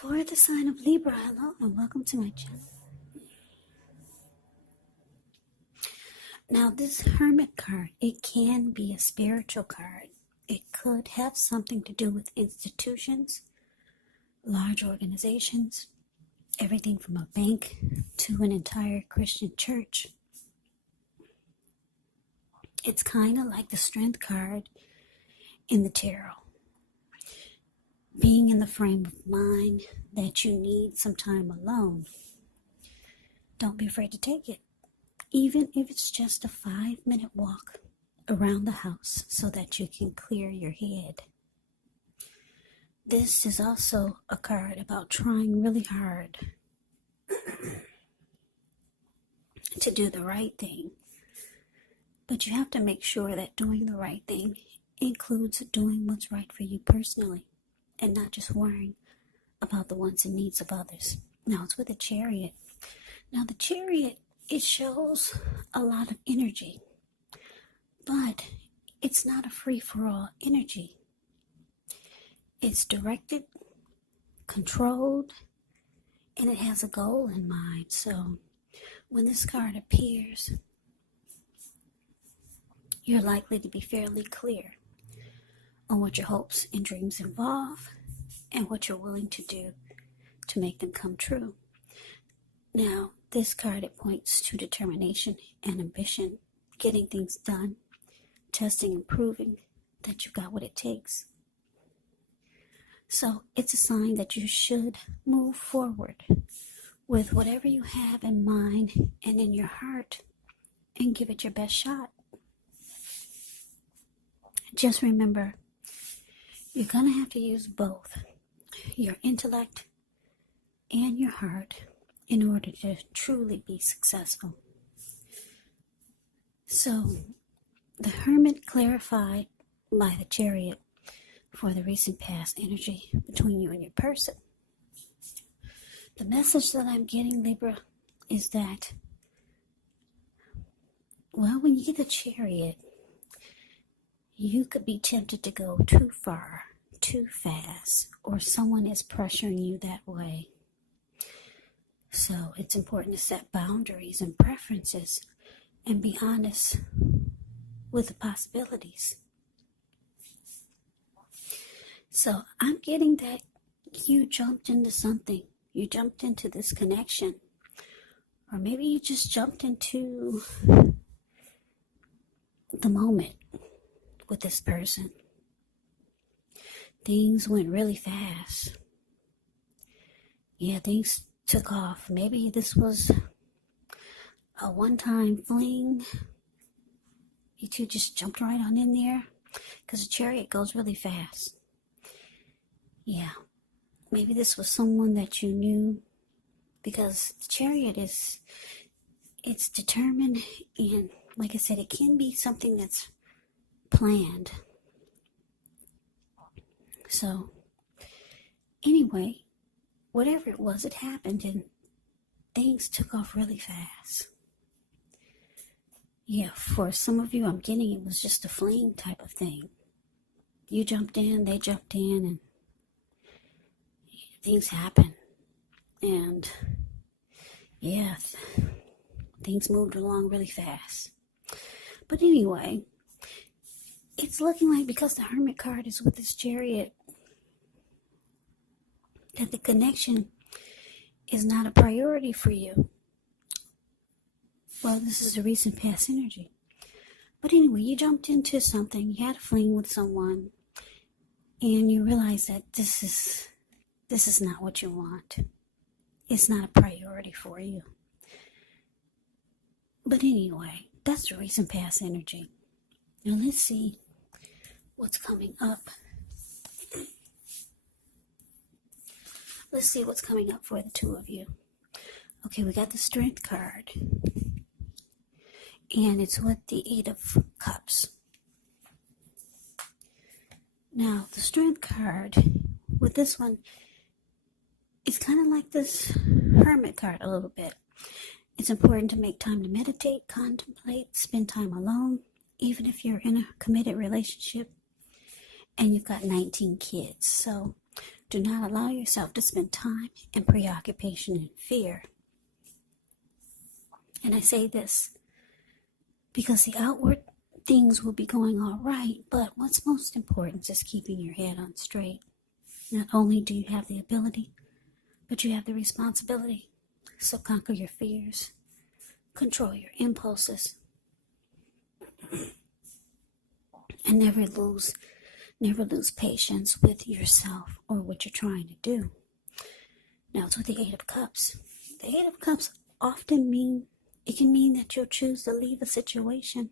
For the sign of Libra, hello and welcome to my channel. Now this Hermit card, it can be a spiritual card. It could have something to do with institutions, large organizations, everything from a bank to an entire Christian church. It's kind of like the Strength card in the tarot. Being in the frame of mind that you need some time alone. Don't be afraid to take it. Even if it's just a 5-minute walk around the house so that you can clear your head. This is also a card about trying really hard to do the right thing. But you have to make sure that doing the right thing includes doing what's right for you personally and not just worrying about the wants and needs of others. Now it's with a Chariot. Now the Chariot, it shows a lot of energy, but it's not a free-for-all energy. It's directed, controlled, and it has a goal in mind. So when this card appears, you're likely to be fairly clear on what your hopes and dreams involve and what you're willing to do to make them come true. Now, this card, it points to determination and ambition, getting things done, testing and proving that you've got what it takes. So it's a sign that you should move forward with whatever you have in mind and in your heart and give it your best shot. Just remember, you're going to have to use both your intellect and your heart in order to truly be successful. So, the Hermit clarified by the Chariot for the recent past energy between you and your person. The message that I'm getting, Libra, is that, well, when you get the Chariot, you could be tempted to go too far, too fast, or someone is pressuring you that way. So it's important to set boundaries and preferences and be honest with the possibilities. So I'm getting that you jumped into something. You jumped into this connection. Or maybe you just jumped into the moment with this person. Things went really fast. Yeah, things took off. Maybe this was a one-time fling. You two just jumped right on in there. Because the Chariot goes really fast. Yeah. Maybe this was someone that you knew. Because the Chariot it's determined. And like I said, it can be something that's planned. So, anyway, whatever it was, it happened and things took off really fast. Yeah, for some of you, I'm getting it was just a fling type of thing. You jumped in, they jumped in, and things happened. And, yeah, things moved along really fast. But anyway, it's looking like because the Hermit card is with this Chariot, that the connection is not a priority for you. Well, this is a recent past energy. But anyway, you jumped into something, you had a fling with someone, and you realize that this is not what you want. It's not a priority for you. But anyway, that's the recent past energy. Now let's see what's coming up. Let's see what's coming up for the two of you. Okay, we got the Strength card. And it's with the 8 of Cups. Now, the Strength card, with this one, it's kind of like this Hermit card a little bit. It's important to make time to meditate, contemplate, spend time alone, even if you're in a committed relationship and you've got 19 kids. So Do not allow yourself to spend time in preoccupation and fear. And I say this because the outward things will be going all right, but what's most important is keeping your head on straight. Not only do you have the ability, but you have the responsibility. So conquer your fears, control your impulses, and never lose patience with yourself or what you're trying to do. Now it's with the Eight of Cups. The Eight of Cups often can mean that you'll choose to leave a situation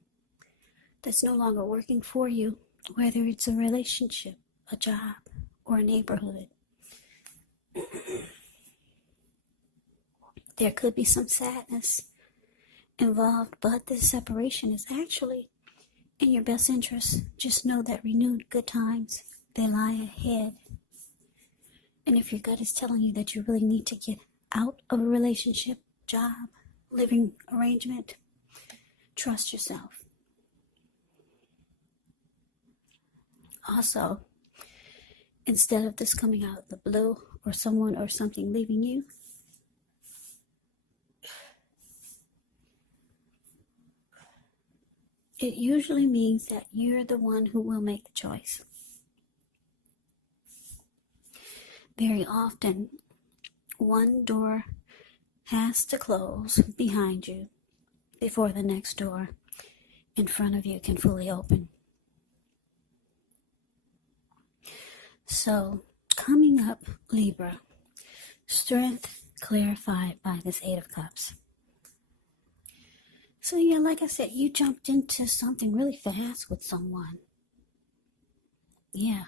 that's no longer working for you, whether it's a relationship, a job, or a neighborhood. There could be some sadness involved, but this separation is actually in your best interest. Just know that renewed good times, they lie ahead. And if your gut is telling you that you really need to get out of a relationship, job, living arrangement, trust yourself. Also, instead of this coming out of the blue or someone or something leaving you, it usually means that you're the one who will make the choice. Very often, one door has to close behind you before the next door in front of you can fully open. So, coming up, Libra, strength clarified by this Eight of Cups. So yeah, like I said, you jumped into something really fast with someone. Yeah.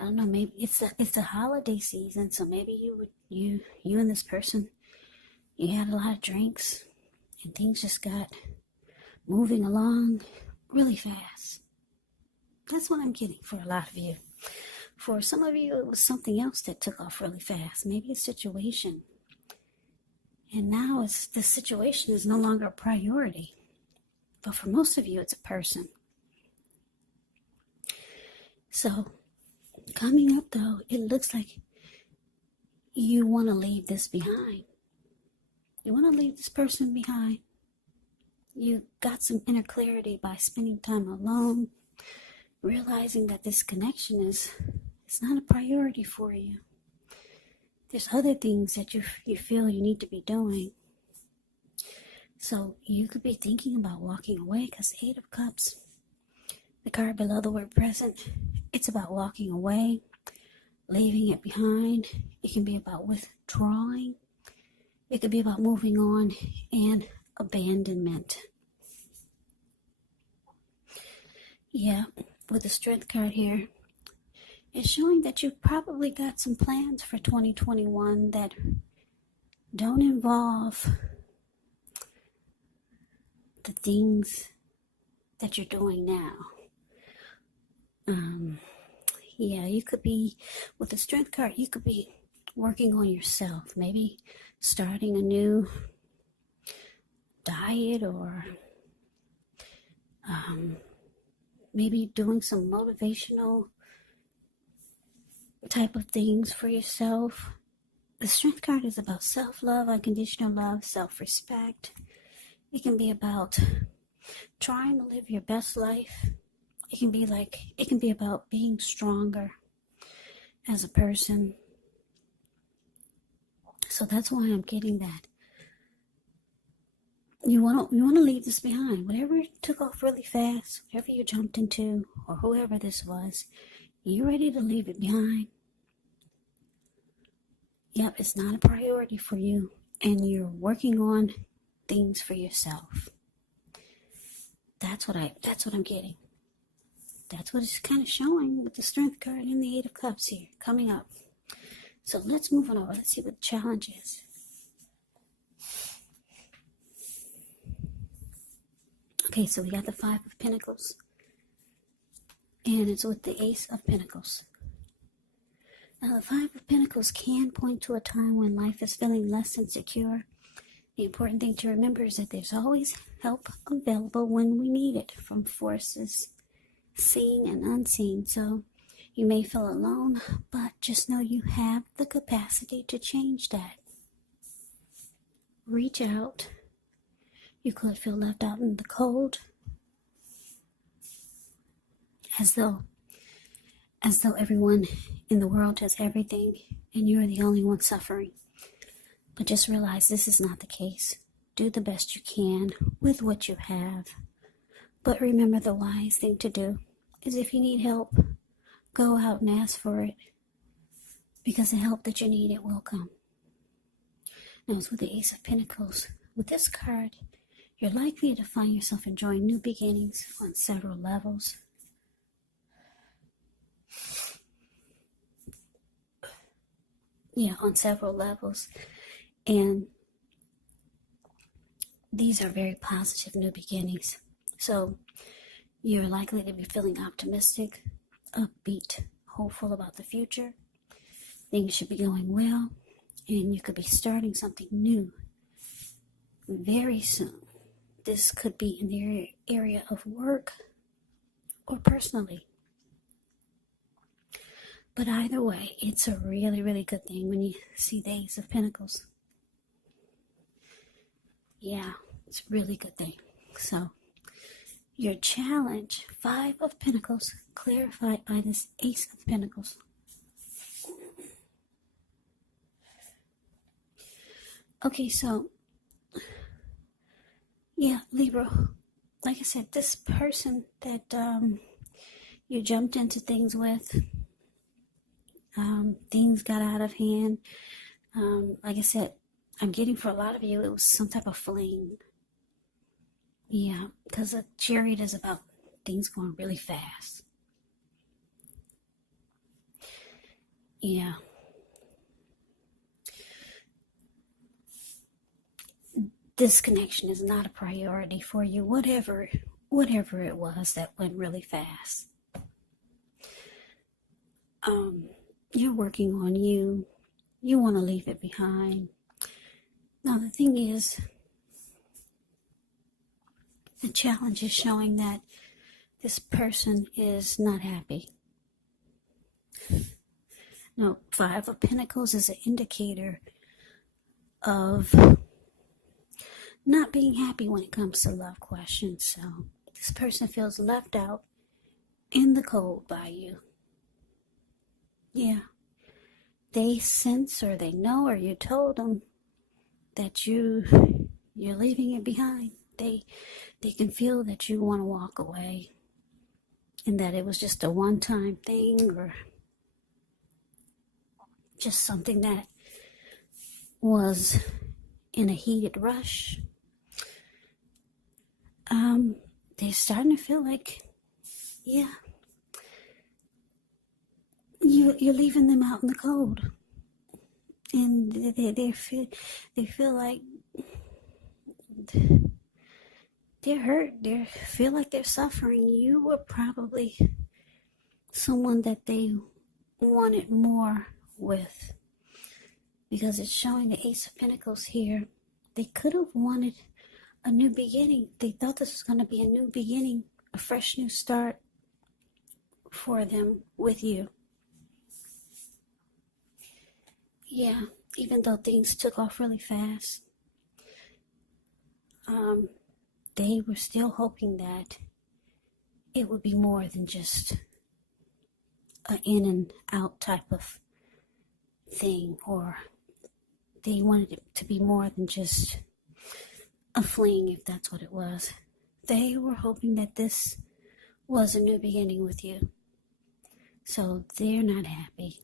I don't know, maybe it's the holiday season, so maybe you and this person, you had a lot of drinks and things just got moving along really fast. That's what I'm getting for a lot of you. For some of you, it was something else that took off really fast. Maybe a situation. And now the situation is no longer a priority. But for most of you, it's a person. So, coming up though, it looks like you want to leave this behind. You want to leave this person behind. You got some inner clarity by spending time alone, realizing that this connection is not a priority for you. There's other things that you feel you need to be doing. So you could be thinking about walking away, because Eight of Cups, the card below the word present, it's about walking away, leaving it behind. It can be about withdrawing. It could be about moving on and abandonment. Yeah, with the Strength card here, it's showing that you've probably got some plans for 2021 that don't involve the things that you're doing now. Yeah, you could be, with the Strength card, you could be working on yourself, maybe starting a new diet, or maybe doing some motivational type of things for yourself. The Strength card is about self-love, unconditional love, self-respect. It can be about trying to live your best life. It can be about being stronger as a person. So that's why I'm getting that. You want to leave this behind. Whatever took off really fast, whatever you jumped into, or whoever this was, you're ready to leave it behind. Yep, it's not a priority for you, and you're working on things for yourself. That's what I'm getting. That's what it's kind of showing with the Strength card and the Eight of Cups here coming up. So let's move on over. Let's see what the challenge is. Okay, so we got the Five of Pentacles, and it's with the Ace of Pentacles. Now, the Five of Pentacles can point to a time when life is feeling less insecure. The important thing to remember is that there's always help available when we need it, from forces seen and unseen. So You may feel alone, but just know you have the capacity to change that. Reach out. You could feel left out in the cold, as though everyone in the world has everything and you're the only one suffering. But just realize this is not the case. Do the best you can with what you have. But remember, the wise thing to do is, if you need help, go out and ask for it, because the help that you need, it will come. Now, it's with the Ace of Pentacles. With this card, you're likely to find yourself enjoying new beginnings on several levels. On several levels. And these are very positive new beginnings. So you're likely to be feeling optimistic, upbeat, hopeful about the future. Things should be going well, and you could be starting something new very soon. This could be in the area of work or personally. But either way, it's a really, really good thing when you see the Ace of Pentacles. Yeah, it's a really good thing. So, your challenge, 5 of Pentacles, clarified by this Ace of Pentacles. Okay, so, Libra, like I said, this person that you jumped into things with, things got out of hand. Like I said, I'm getting, for a lot of you, it was some type of fling. Yeah, because a Chariot is about things going really fast. Yeah. This connection is not a priority for you, whatever it was that went really fast. You're working on you. You want to leave it behind. Now, the thing is, the challenge is showing that this person is not happy. No, 5 of Pentacles is an indicator of not being happy when it comes to love questions. So this person feels left out in the cold by you. Yeah. They sense, or they know, or you told them that you're leaving it behind. They can feel that you want to walk away, and that it was just a one-time thing, or just something that was in a heated rush. They're starting to feel like, you're leaving them out in the cold, and they feel like they're hurt. They feel like they're suffering. You were probably someone that they wanted more with, because it's showing the Ace of Pentacles here. They could have wanted a new beginning. They thought this was going to be a new beginning, a fresh new start for them with you. Yeah, even though things took off really fast, they were still hoping that it would be more than just an in and out type of thing, or they wanted it to be more than just a fling, if that's what it was. They were hoping that this was a new beginning with you. So they're not happy.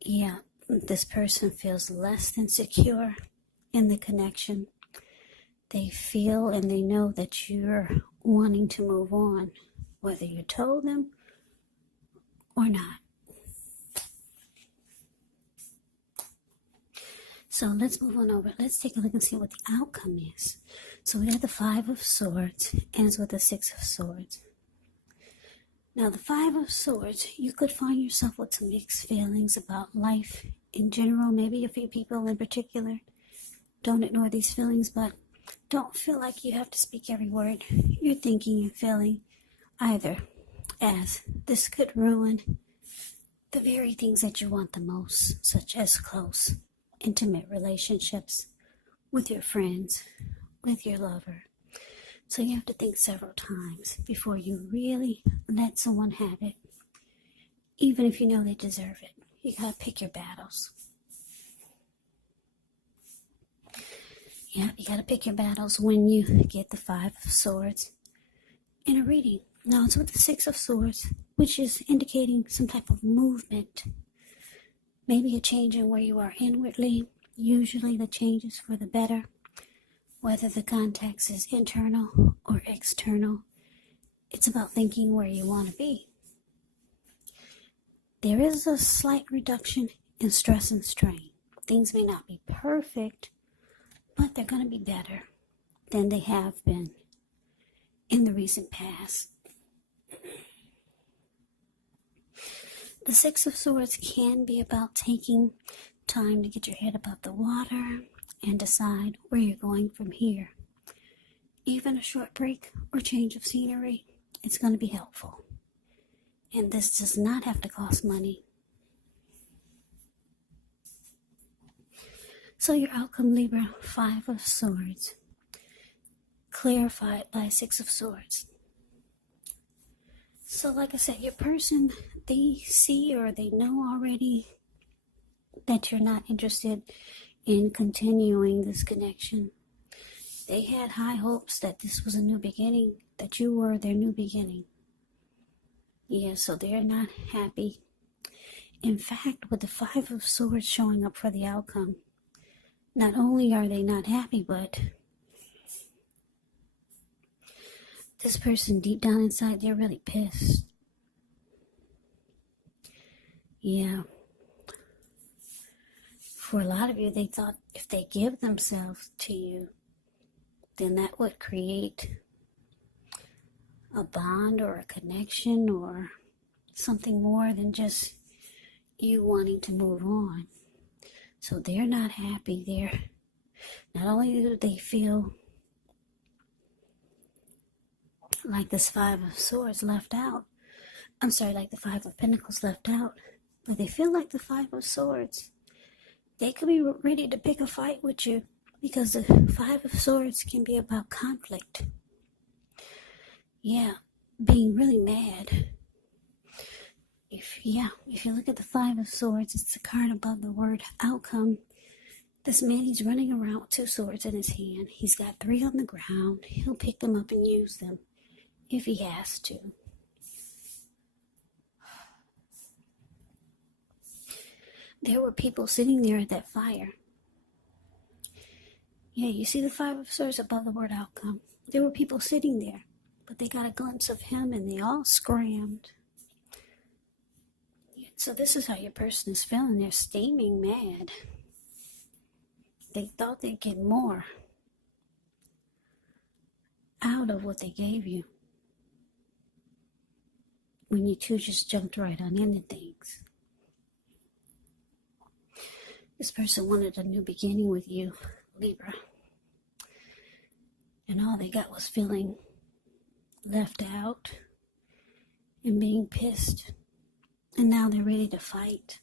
Yeah, this person feels less than secure in the connection. They feel and they know that you're wanting to move on, whether you told them or not. So let's move on over. Let's take a look and see what the outcome is. So we got the 5 of Swords, and it's with the 6 of Swords. Now, the 5 of Swords, you could find yourself with some mixed feelings about life in general, maybe a few people in particular. Don't ignore these feelings, but don't feel like you have to speak every word you're thinking and feeling. either as this could ruin the very things that you want the most, such as close, intimate relationships with your friends, with your lover. So you have to think several times before you really let someone have it, even if you know they deserve it. You gotta pick your battles. Yeah, you gotta pick your battles when you get the Five of Swords in a reading. Now it's with the Six of Swords, which is indicating some type of movement. Maybe a change in where you are inwardly. Usually the change is for the better. Whether the context is internal or external, it's about thinking where you want to be. There is a slight reduction in stress and strain. Things may not be perfect, but they're going to be better than they have been in the recent past. The Six of Swords can be about taking time to get your head above the water and decide where you're going from here. Even a short break or change of scenery, it's going to be helpful. And this does not have to cost money. So your outcome, Libra, Five of Swords, clarified by Six of Swords. So like I said, your person, they see or they know already that you're not interested in continuing this connection. They had high hopes that this was a new beginning, that you were their new beginning. Yeah, so they're not happy. In fact, with the Five of Swords showing up for the outcome, not only are they not happy, but this person deep down inside, they're really pissed. Yeah. For a lot of you, they thought if they give themselves to you, then that would create a bond or a connection or something more than just you wanting to move on. So they're not happy. Not only do they feel like this Five of Swords left out, like the Five of Pentacles left out, but they feel like the Five of Swords. They could be ready to pick a fight with you because the Five of Swords can be about conflict. Yeah, being really mad. If you look at the Five of Swords, it's the card above the word outcome. This man, he's running around with two swords in his hand. He's got three on the ground. He'll pick them up and use them if he has to. There were people sitting there at that fire. Yeah, you see the Five of Swords above the word outcome. There were people sitting there, but they got a glimpse of him and they all scrammed. Yeah, so this is how your person is feeling. They're steaming mad. They thought they'd get more out of what they gave you when you two just jumped right on into things. This person wanted a new beginning with you, Libra. And all they got was feeling left out and being pissed. And now they're ready to fight.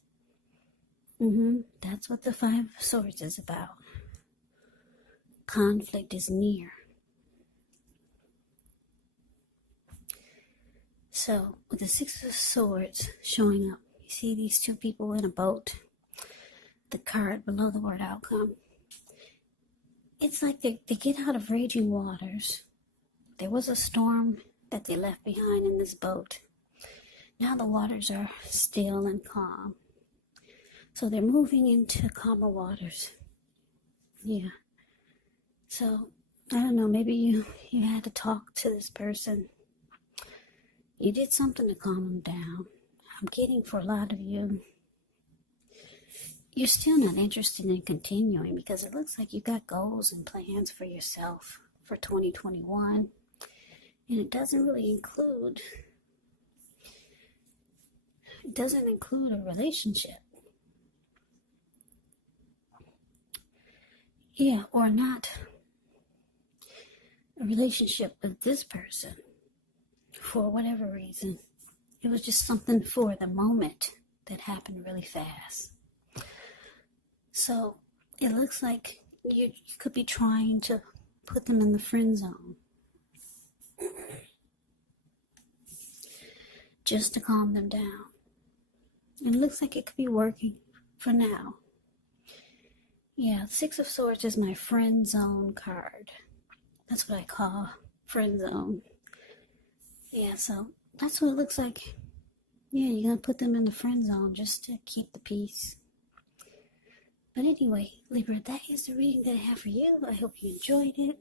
That's what the Five of Swords is about. Conflict is near. So, with the Six of Swords showing up, you see these two people in a boat. The card below the word outcome. It's like they get out of raging waters. There was a storm that they left behind in this boat. Now the waters are still and calm. So they're moving into calmer waters. Yeah. So, I don't know, maybe you had to talk to this person. You did something to calm them down. I'm getting for a lot of you, you're still not interested in continuing because it looks like you got goals and plans for yourself for 2021. And it doesn't include a relationship. Yeah, or not a relationship with this person for whatever reason. It was just something for the moment that happened really fast. So it looks like you could be trying to put them in the friend zone just to calm them down. And it looks like it could be working for now. Yeah, Six of Swords is my friend zone card. That's what I call friend zone. Yeah, so that's what it looks like. Yeah, you're going to put them in the friend zone just to keep the peace. But anyway, Libra, that is the reading that I have for you. I hope you enjoyed it.